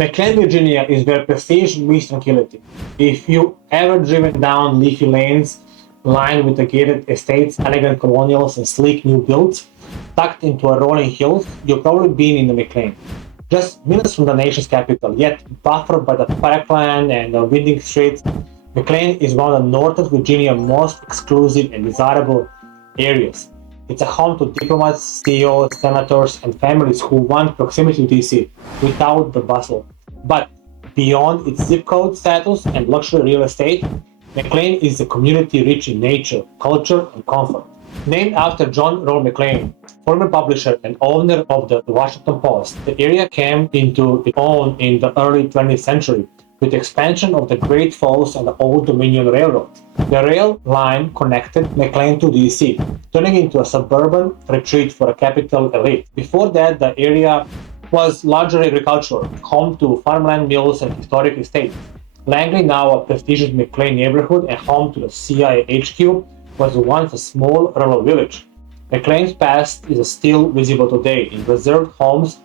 McLean, Virginia is where prestige meets tranquility. If you ever driven down leafy lanes lined with the gated estates, elegant colonials, and sleek new builds, tucked into a rolling hills, you've probably been in the McLean. Just minutes from the nation's capital, yet buffered by the parkland and the winding streets, McLean is one of the Northern Virginia's most exclusive and desirable areas. It's a home to diplomats, CEOs, senators, and families who want proximity to DC without the bustle. But beyond its zip code status and luxury real estate, McLean is a community rich in nature, culture, and comfort. Named after John Roll McLean, former publisher and owner of the Washington Post, the area came into its own in the early 20th century with the expansion of the Great Falls and the Old Dominion Railroad. The rail line connected McLean to DC, turning into a suburban retreat for a capital elite. Before that, the area was largely agricultural, home to farmland mills and historic estates. Langley, now a prestigious McLean neighborhood and home to the CIA HQ, was once a small rural village. McLean's past is still visible today in preserved homes,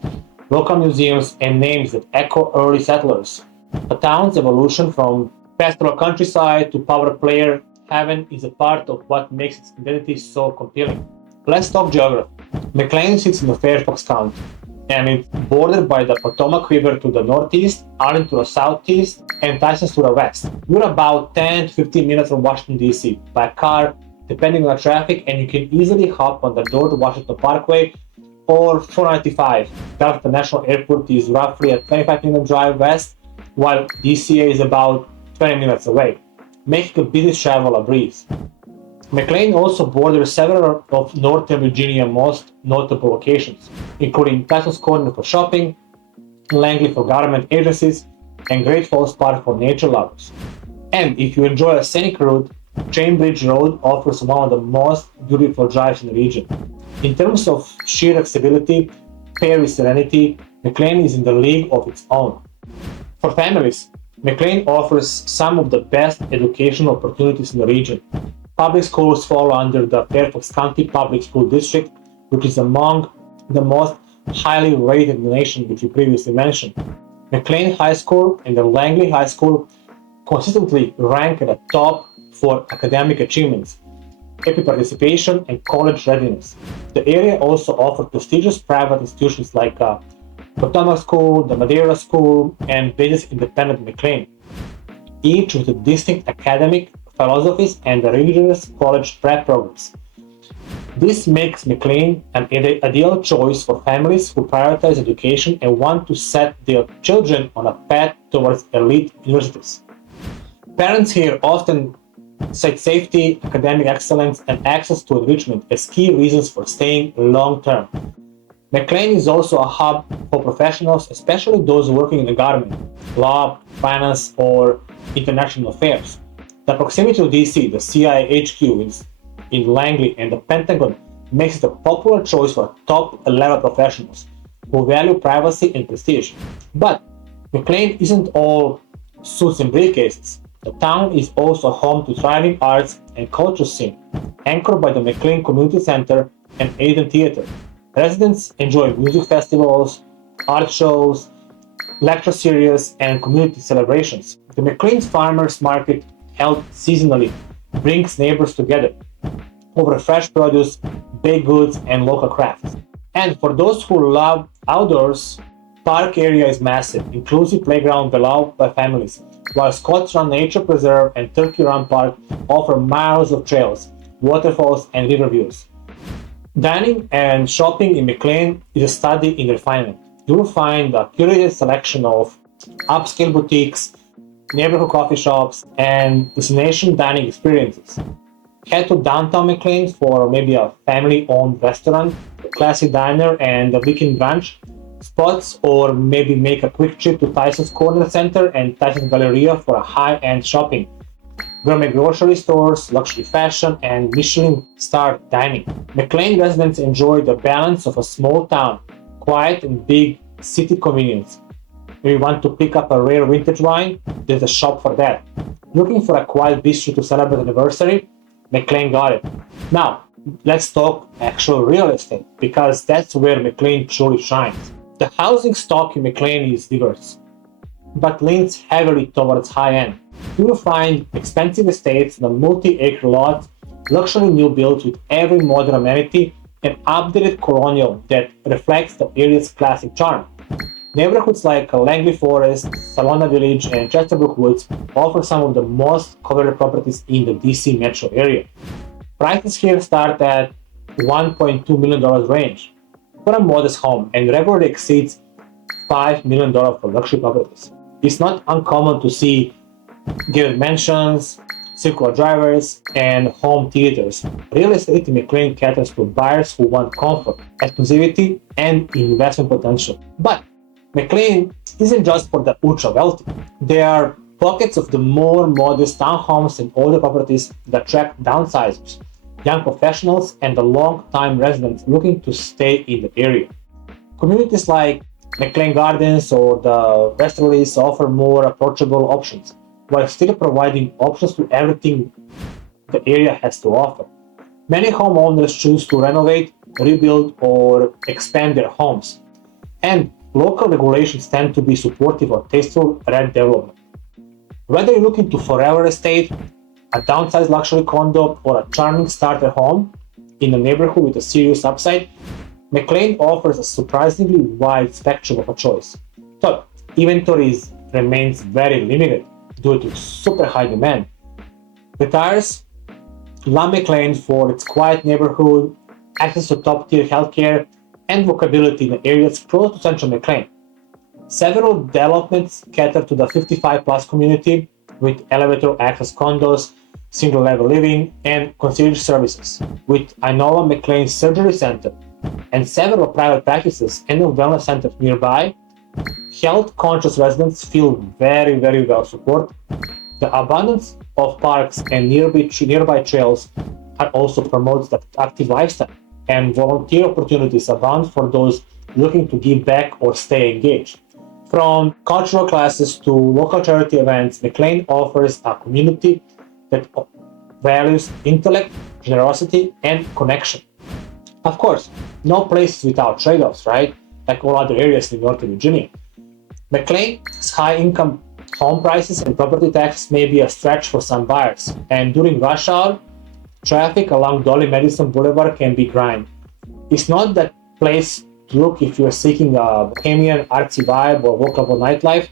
local museums, and names that echo early settlers. The town's evolution from pastoral countryside to power player haven is a part of what makes its identity so compelling. Let's talk geography. McLean sits in Fairfax County, and it's bordered by the Potomac River to the northeast, Arlington to the southeast, and Tysons to the west. You're about 10 to 15 minutes from Washington, D.C. by car, depending on the traffic, and you can easily hop on the George Washington Parkway or 495. Dallas International Airport is roughly a 25-minute drive west, while DCA is about 20 minutes away, making a business travel a breeze. McLean also borders several of Northern Virginia's most notable locations, including Tysons Corner for shopping, Langley for government agencies, and Great Falls Park for nature lovers. And if you enjoy a scenic route, Chainbridge Road offers one of the most beautiful drives in the region. In terms of sheer accessibility, paired with serenity, McLean is in the league of its own. For families, McLean offers some of the best educational opportunities in the region. Public schools fall under the Fairfax County Public School District, which is among the most highly rated in the nation, which you previously mentioned. McLean High School and the Langley High School consistently rank at the top for academic achievements, AP participation, and college readiness. The area also offers prestigious private institutions like Potomac School, the Madeira School, and Business Independent McLean, each with a distinct academic philosophies and rigorous college prep programs. This makes McLean an ideal choice for families who prioritize education and want to set their children on a path towards elite universities. Parents here often cite safety, academic excellence, and access to enrichment as key reasons for staying long-term. McLean is also a hub for professionals, especially those working in the government, law, finance, or international affairs. The proximity to DC, the CIA HQ in Langley, and the Pentagon makes it a popular choice for top-level professionals who value privacy and prestige. But McLean isn't all suits and briefcases. The town is also home to thriving arts and culture scene, anchored by the McLean Community Center and Eden Theater. Residents enjoy music festivals, art shows, lecture series, and community celebrations. The McLean Farmers Market, held seasonally, brings neighbors together over fresh produce, baked goods, and local crafts. And for those who love outdoors, park area is massive, inclusive playground beloved by families, while Scotts Run Nature Preserve and Turkey Run Park offer miles of trails, waterfalls, and river views. Dining and shopping in McLean is a study in refinement. You will find a curated selection of upscale boutiques, neighborhood coffee shops, and destination dining experiences. Head to downtown McLean for maybe a family-owned restaurant, a classy diner, and a weekend brunch spots, or maybe make a quick trip to Tysons Corner Center and Tysons Galleria for a high-end shopping. Gourmet grocery stores, luxury fashion, and Michelin-starred dining. McLean residents enjoy the balance of a small town, quiet and big city convenience. If you want to pick up a rare vintage wine, there's a shop for that. Looking for a quiet bistro to celebrate an anniversary? McLean got it. Now, let's talk actual real estate, because that's where McLean truly shines. The housing stock in McLean is diverse. but leans heavily towards high-end. You will find expensive estates on a multi-acre lot, luxury new builds with every modern amenity, and updated colonial that reflects the area's classic charm. Neighborhoods like Langley Forest, Salona Village, and Chesterbrook Woods offer some of the most coveted properties in the DC metro area. Prices here start at $1.2 million range for a modest home and regularly exceeds $5 million for luxury properties. It's not uncommon to see gated mansions, circular drivers, and home theaters. Real estate in McLean caters to buyers who want comfort, exclusivity, and investment potential. But McLean isn't just for the ultra wealthy. There are pockets of the more modest townhomes and older properties that attract downsizers, young professionals, and the long-time residents looking to stay in the area. Communities like McLean Gardens or the Westerlies offer more approachable options, while still providing options to everything the area has to offer. Many homeowners choose to renovate, rebuild, or expand their homes, and local regulations tend to be supportive of tasteful redevelopment. Whether you're looking to forever estate, a downsized luxury condo, or a charming starter home in a neighborhood with a serious upside, McLean offers a surprisingly wide spectrum of a choice. So, inventory remains very limited due to super high demand. Retirees love McLean for its quiet neighborhood, access to top-tier healthcare, and walkability in areas close to central McLean. Several developments cater to the 55-plus community with elevator access condos, single-level living, and concierge services, with NoVA McLean Surgery Center and several private practices and wellness centers nearby. Health-conscious residents feel very, very well supported. The abundance of parks and nearby trails are also promotes the active lifestyle, and volunteer opportunities abound for those looking to give back or stay engaged. From cultural classes to local charity events, McLean offers a community that values intellect, generosity, and connection. Of course, no place is without trade-offs, right? Like all other areas in Northern Virginia. McLean's high-income home prices and property taxes may be a stretch for some buyers, and during rush hour, traffic along Dolly Madison Boulevard can be grind. It's not that place to look if you're seeking a bohemian, artsy vibe or walkable nightlife.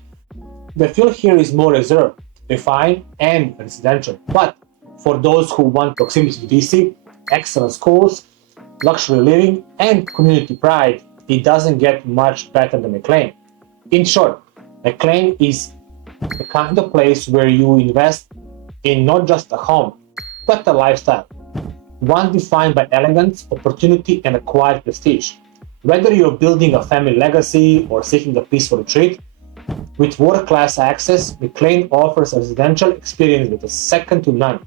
The feel here is more reserved, refined, and residential. But for those who want proximity to DC, excellent schools, luxury living, and community pride, it doesn't get much better than McLean. In short, McLean is the kind of place where you invest in not just a home, but a lifestyle, one defined by elegance, opportunity, and a quiet prestige. Whether you're building a family legacy or seeking a peaceful retreat, with world-class access, McLean offers a residential experience that is second to none.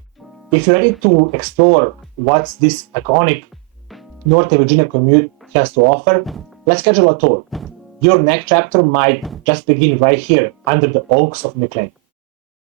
If you're ready to explore what this iconic Northern Virginia commute has to offer, let's schedule a tour. Your next chapter might just begin right here under the oaks of McLean.